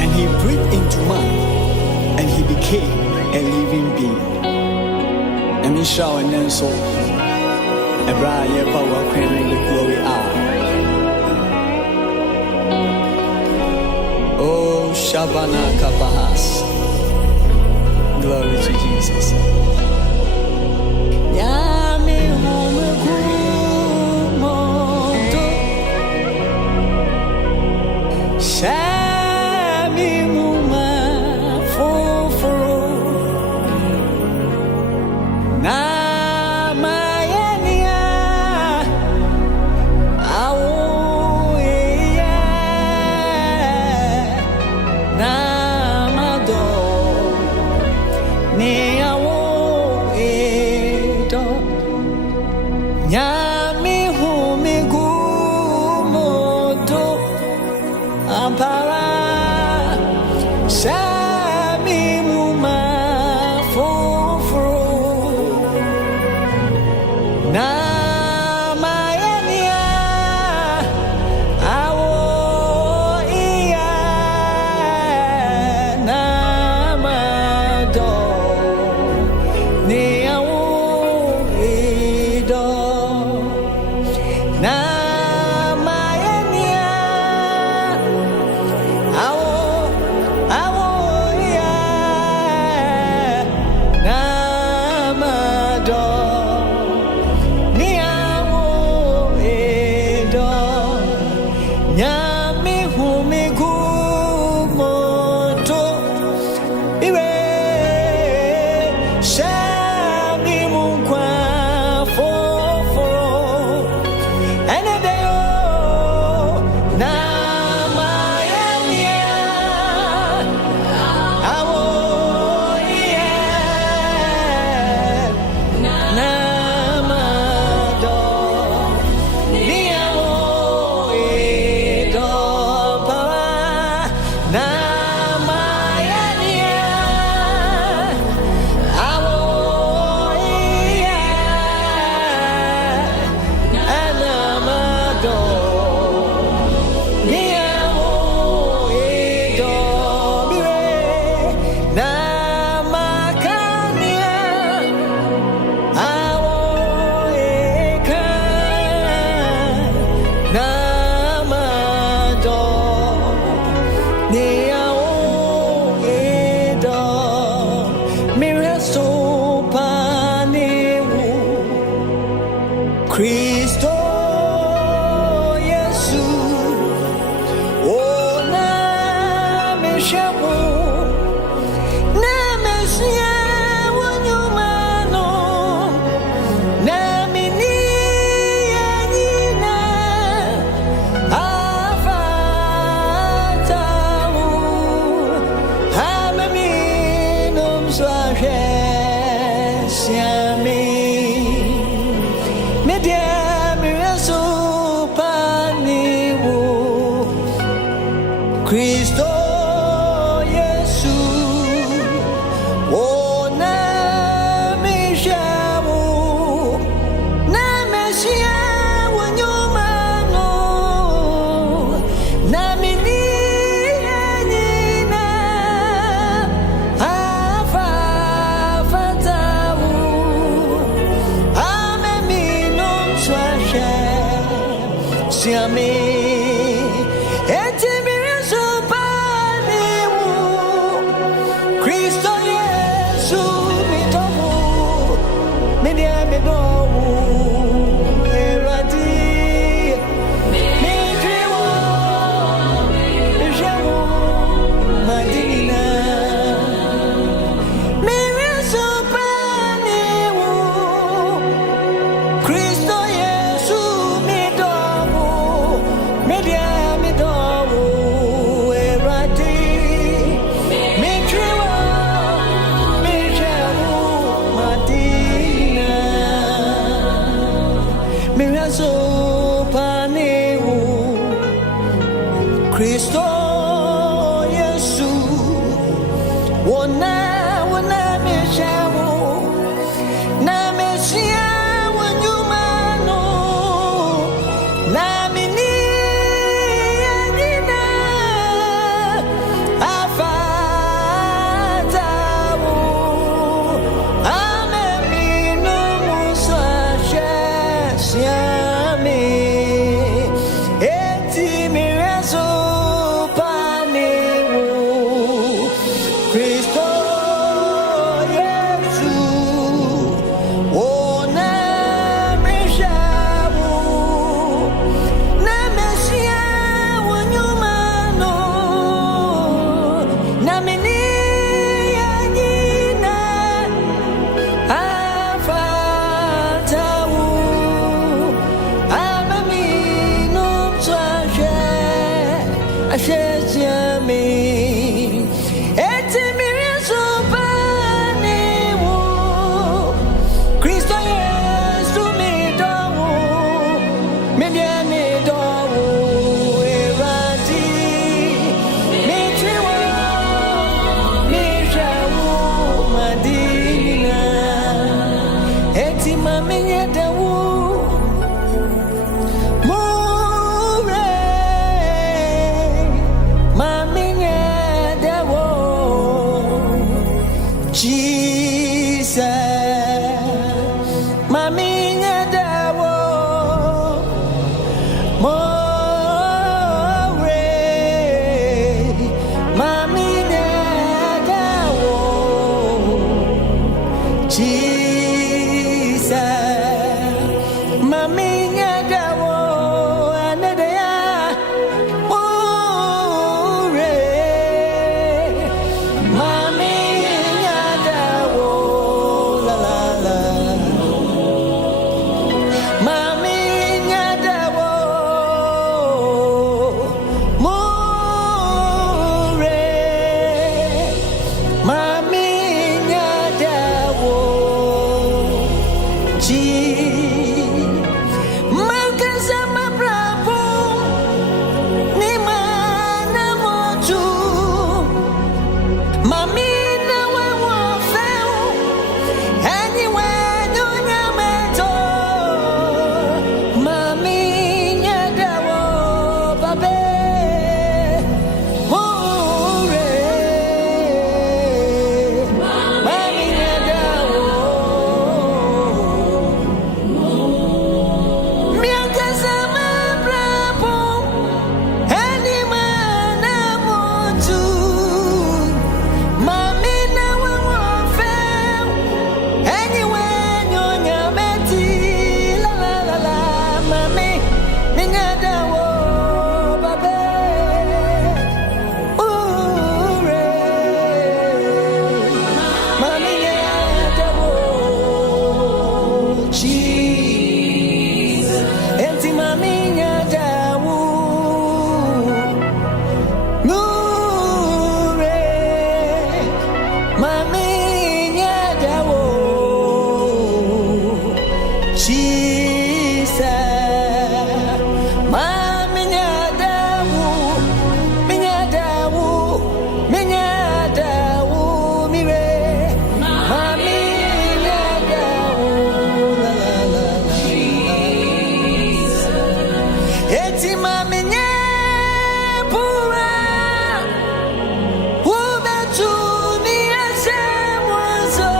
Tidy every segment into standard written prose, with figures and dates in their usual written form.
And he breathed into man, and he became a living being. And he shall and then so Abraham power queen with glory are. Oh Shabana Kapahas. Glory to Jesus. Yami Homegumoto Shami Muma Foforo Namayania Aoya Namado Niawo Edo Nyami Homegumoto Ampara Shami Muma Foforo Namayania Aoya Namado Niawo Edo Namayania Aoya Namado Niawo Edo Nyami Homegumoto Iwe Shami Munkwa Foforo Enedeo Namayania Awoya Namado Niawo Edo Pawa Namayania Awoya Namado Niawo Edo Mire Namakania Awoeka Namado Niawo Edo Mire Sopanewu Kristo Yesu Ona Meshawo Namesia Wanyumano Namini Yanina Afatawu Hamaminum Swahe Siami Media Miraso Paniwu Kristo Yesu Ona Meshawu Namesia Wanyumano Namini Yanina Afatawu Ameminum Swashe Siami Etimisu Paniwu Kristo Yesu Mitomu Media Medowu Eradi Midriwo Mishawu Madina Mirisu Paniwu Kristo Yesu Midowu Media Medowu Eradi Midriwo Mishawu Madina Mirisu Paniwu Kristo Yesu Wona Mishawu Na Mesia eti mami nyedawo more mami nyedawo Jesus mami nyedawo more mami nyedawo Jesus mami nyedawo anadaya more mami nyedawo la la la mami nyedawo more mami nyedawo Makasama bravo ni mana motu mami na wewo feu anywhere dunya meto mami nyadawo babe more mami nyadawo Miakasama bravo ani mana motu mami na wewo feu anywhere nyonya meti la la la la mami ninyadawo babe ure mami nyadawo Jesus enti mami nyadawo nure mami nyadawo Jesus mami nyadawo minyadawo minyadawo mire mami nyadawo la la la la eti mami nyepura ubetuni asemwazo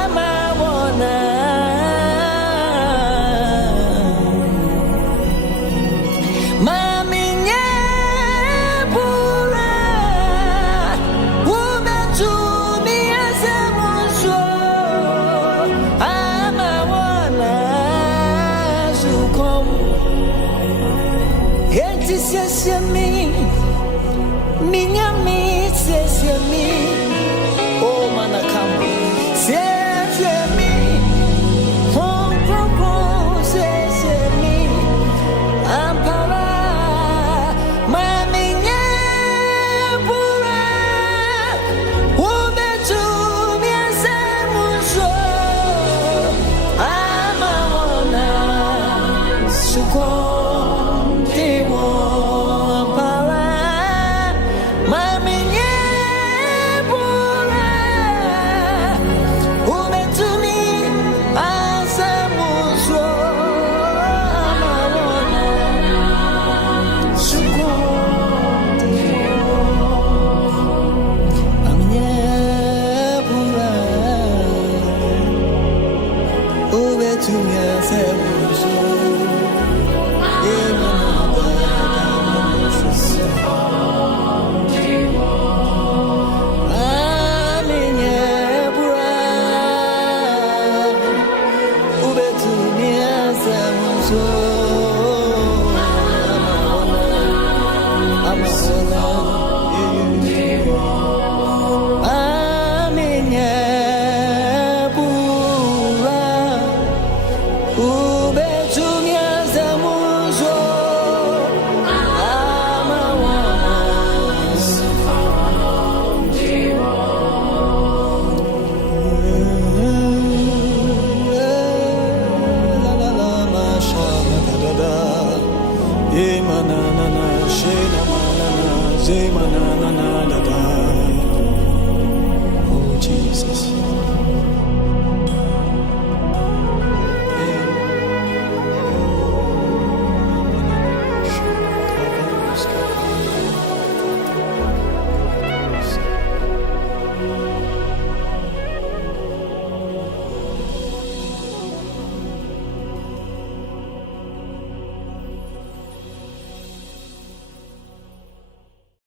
amawona mami nyepura ubetuni asemwazo amawona sukom eti sesemi minyami sesemi oh manakamba sesemi konkro sesemi ampara mami nyepura ubetumi asemuso amawona sukom tiwo ampara mami nyepura ubetumi asemuso amawona sukom tiwo mami nyepura ubetumi asemuso Oh Jesus.